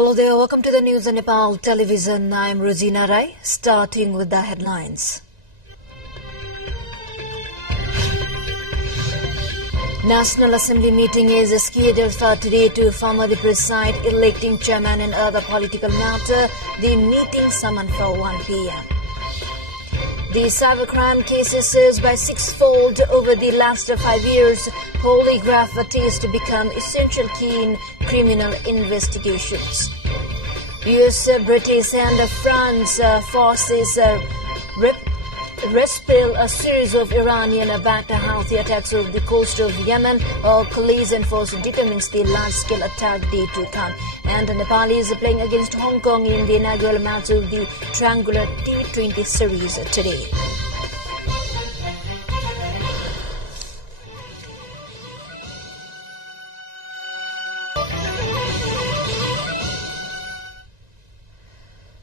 Hello there, welcome to the news on Nepal television. I'm Rosina Rai, starting with the headlines. National Assembly meeting is scheduled for today to formally preside electing chairman and other political matter. The meeting summoned for 1 p.m. The cybercrime cases surged by sixfold over the last 5 years. Polygraph test become essential key in criminal investigations. US, British and France forces repel a series of Iranian-backed Houthi attacks off the coast of Yemen. Collision force determines the large-scale attack date to come. And Nepal is playing against Hong Kong in the inaugural match of the triangular T20 series today.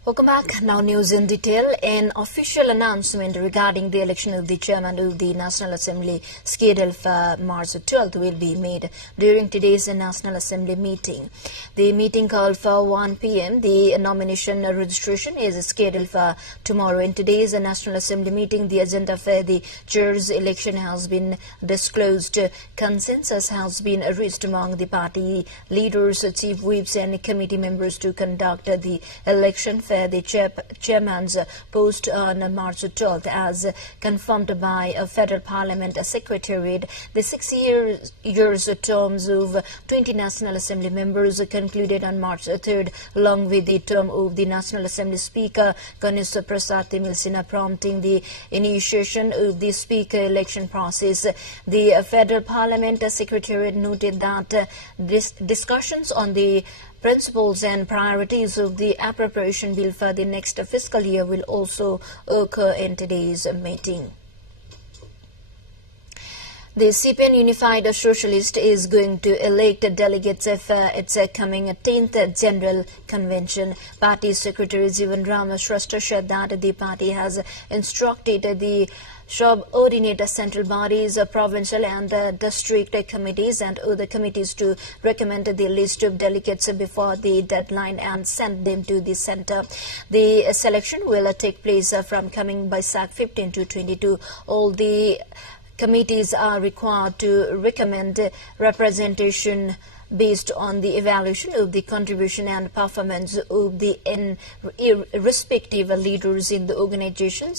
Welcome back. Now news in detail. An official announcement regarding the election of the chairman of the National Assembly scheduled for March 12th will be made during today's National Assembly meeting. The meeting called for 1 p.m. The nomination registration is scheduled for tomorrow. In today's National Assembly meeting, the agenda for the chair's election has been disclosed. Consensus has been reached among the party leaders, chief whips and committee members to conduct the election for the chairman's post on March 12th, as confirmed by a Federal Parliament Secretariat. The 6 years terms of 20 National Assembly members concluded on March 3rd, along with the term of the National Assembly Speaker Ganesh Prasad Timilsina, prompting the initiation of the Speaker election process. The Federal Parliament Secretariat noted that discussions on the principles and priorities of the appropriation bill for the next fiscal year will also occur in today's meeting. The CPN Unified Socialist is going to elect delegates for its coming 10th General Convention. Party Secretary Jeevan Ram Shrestha said that the party has instructed the subordinate central bodies, provincial and district committees and other committees to recommend the list of delegates before the deadline and send them to the centre. The selection will take place from coming Baisakh 15 to 22. All the committees are required to recommend representation based on the evaluation of the contribution and performance of the respective leaders in the organization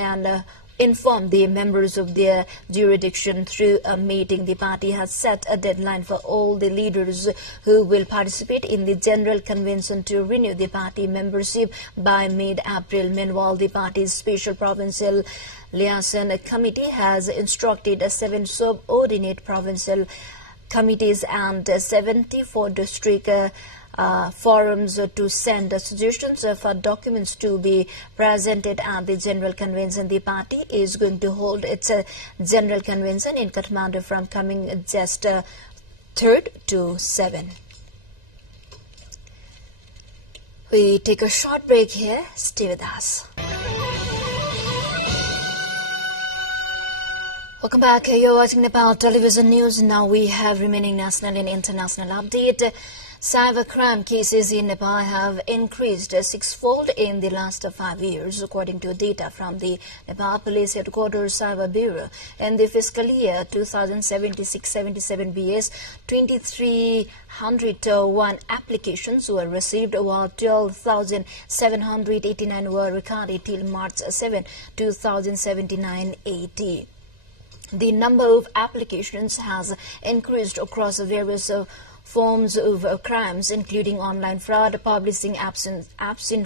and inform the members of their jurisdiction through a meeting. The party has set a deadline for all the leaders who will participate in the General Convention to renew the party membership by mid-April. Meanwhile, the party's Special Provincial Liaison Committee has instructed 7 subordinate provincial committees and 74 district forums to send suggestions for documents to be presented at the General Convention. The party is going to hold its General Convention in Kathmandu from coming just 3rd to 7. We take a short break here. Stay with us. Welcome back. You're watching Nepal Television News. Now we have remaining national and international update. Cybercrime cases in Nepal have increased sixfold in the last 5 years, according to data from the Nepal Police Headquarters Cyber Bureau. In the fiscal year 2076-77 BS, 2,301 applications were received, while 12,789 were recorded till March 7, 2079-80. The number of applications has increased across various forms of crimes, including online fraud, publishing absent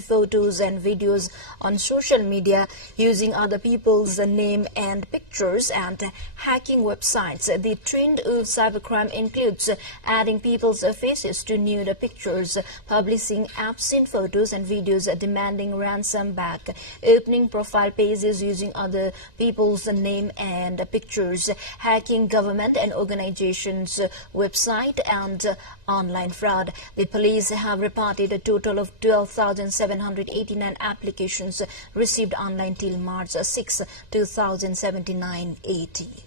photos and videos on social media, using other people's name and pictures, and hacking websites. The trend of cybercrime includes adding people's faces to nude pictures, publishing absent photos and videos, demanding ransom back, opening profile pages using other people's name and pictures, hacking government and organizations' website, and online fraud. The police have reported a total of 12,789 applications received online till March 6, 2079-80.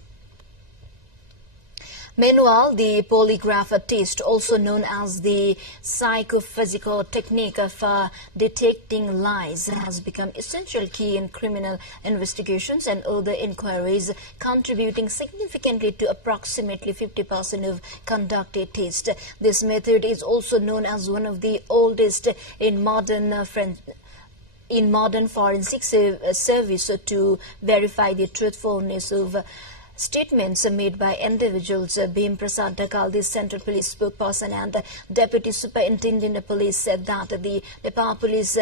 Meanwhile, the polygraph test, also known as the psychophysical technique for detecting lies, has become essential key in criminal investigations and other inquiries, contributing significantly to approximately 50% of conducted tests. This method is also known as one of the oldest in modern forensic service to verify the truthfulness of statements made by individuals. Bhim Prasad Dakal, the Central Police spokesperson and Deputy Superintendent of Police, said that the Nepal Police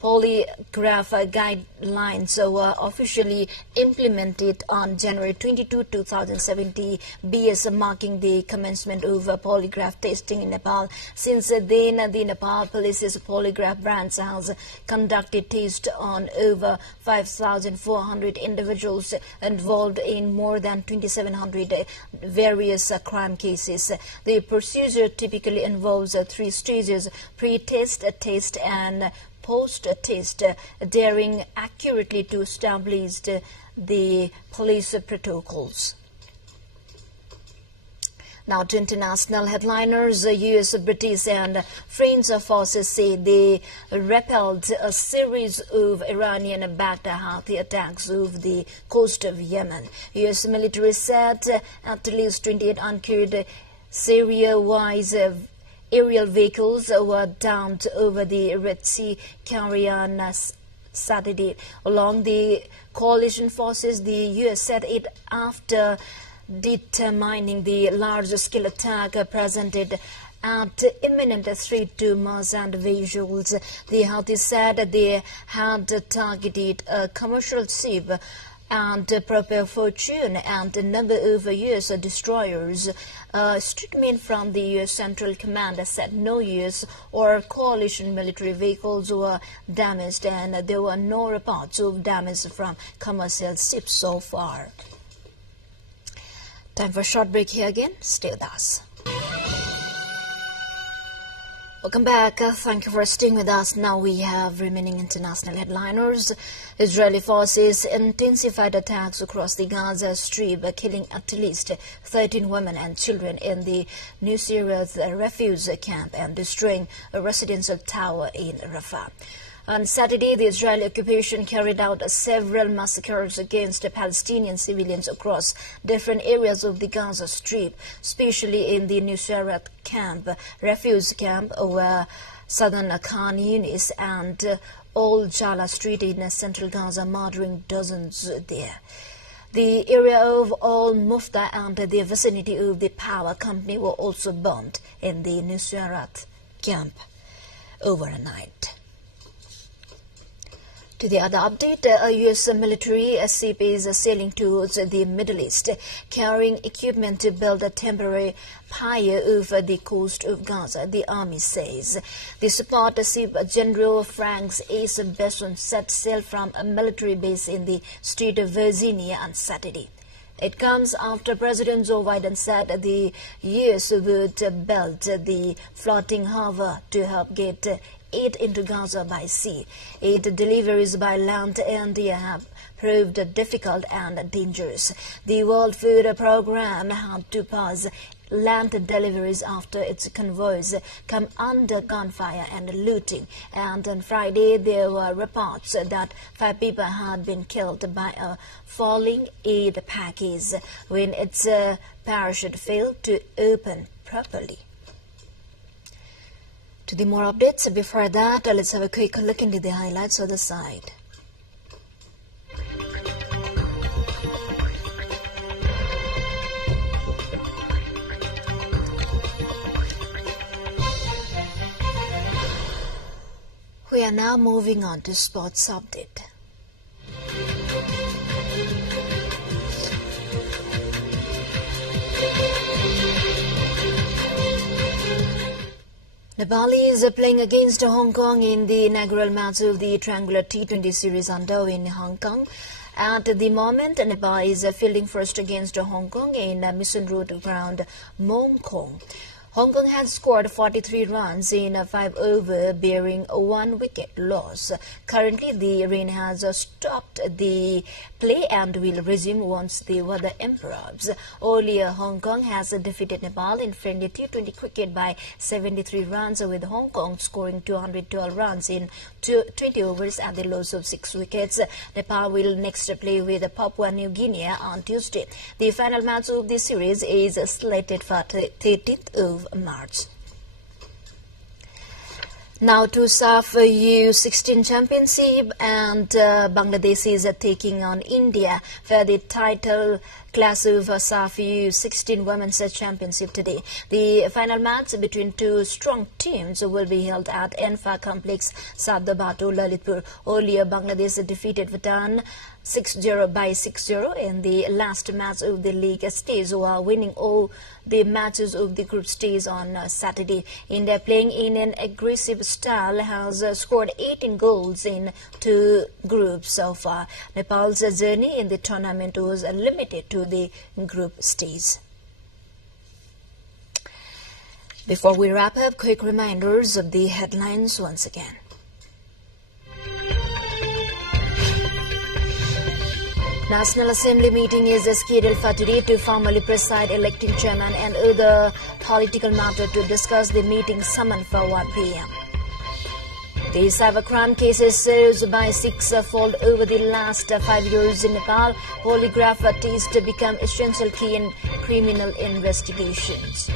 polygraph guidelines were officially implemented on January 22, 2017, BS marking the commencement of polygraph testing in Nepal. Since then, the Nepal Police's polygraph branch has conducted tests on over 5,400 individuals involved in more than 2,700 various crime cases. The procedure typically involves 3 stages: pre-test, test, and post-test, daring accurately to establish the police protocols. Now to international headliners. U.S., British and French forces say they repelled a series of Iranian-backed Houthi attacks off the coast of Yemen. U.S. military said at least 28 uncrewed Syria-wise aerial vehicles were downed over the Red Sea carrier on Saturday. Along the coalition forces, the U.S. said it after determining the large-scale attack presented at imminent threat to mass and visuals. The Houthis said they had targeted a commercial ship and Proper Fortune and a number of U.S. destroyers. A statement from the U.S. Central Command said no U.S. or coalition military vehicles were damaged and there were no reports of damage from commercial ships so far. Time for a short break here again. Stay with us. Welcome back. Thank you for staying with us. Now we have remaining international headliners. Israeli forces intensified attacks across the Gaza Strip, killing at least 13 women and children in the Nuseirat refugee camp and destroying a residential tower in Rafah. On Saturday, the Israeli occupation carried out several massacres against Palestinian civilians across different areas of the Gaza Strip, especially in the Nuseirat camp, refugee camp, where southern Khan Yunis and Old Jala Street in central Gaza, murdering dozens there. The area of Al Mufta and the vicinity of the power company were also burned in the Nuseirat camp overnight. To the other update, a U.S. military ship is sailing towards the Middle East, carrying equipment to build a temporary pier over the coast of Gaza, the army says. The support ship General Frank S. Besson set sail from a military base in the state of Virginia on Saturday. It comes after President Joe Biden said the U.S. would build the floating harbor to help get aid into Gaza by sea. Aid deliveries by land and air have proved difficult and dangerous. The World Food Programme had to pause land deliveries after its convoys come under gunfire and looting. And on Friday, there were reports that 5 people had been killed by a falling aid package when its parachute failed to open properly. To the more updates, before that, let's have a quick look into the highlights of the side. We are now moving on to sports update. Nepal is playing against Hong Kong in the inaugural match of the Triangular T20 series underway in Hong Kong. At the moment, Nepal is fielding first against Hong Kong in Mission Road ground, Mong Kong. Hong Kong has scored 43 runs in 5 overs, bearing a 1-wicket loss. Currently, the rain has stopped the play and will resume once the weather improves. Earlier, Hong Kong has defeated Nepal in friendly T20 cricket by 73 runs, with Hong Kong scoring 212 runs in 20 overs at the loss of 6 wickets. Nepal will next play with Papua New Guinea on Tuesday. The final match of the series is slated for 13th of March. Now to SAF U16 Championship, and Bangladesh is taking on India for the title class of SAF U16 Women's Championship today. The final match between two strong teams will be held at Enfa Complex, Sadabatu, Lalitpur. Earlier, Bangladesh defeated Bhutan 6-0 by 6-0 in the last match of the league stage, while winning all the matches of the group stage on Saturday. India, playing in an aggressive style, has scored 18 goals in 2 groups so far. Nepal's journey in the tournament was limited to the group stage. Before we wrap up, quick reminders of the headlines once again. National Assembly meeting is scheduled for today to formally preside electing chairman and other political matter to discuss the meeting summoned for 1 p.m. The cybercrime cases surged by 6-fold over the last 5 years in Nepal. Polygraph tests become essential key in criminal investigations.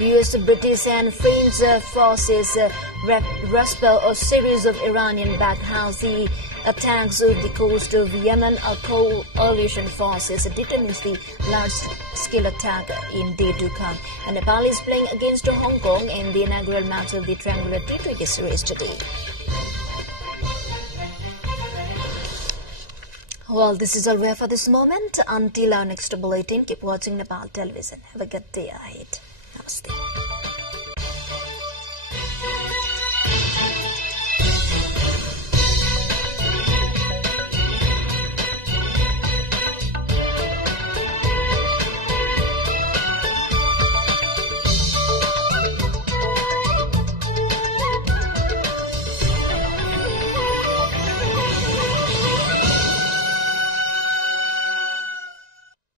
U.S., British and French forces repel a series of Iranian-backed Houthi attacks of the coast of Yemen. A coalition forces determines the large-scale attack in day to come. And Nepal is playing against Hong Kong in the inaugural match of the Triangular T20 series today. Well, this is all we have for this moment. Until our next bulletin, keep watching Nepal television. Have a good day ahead. Namaste.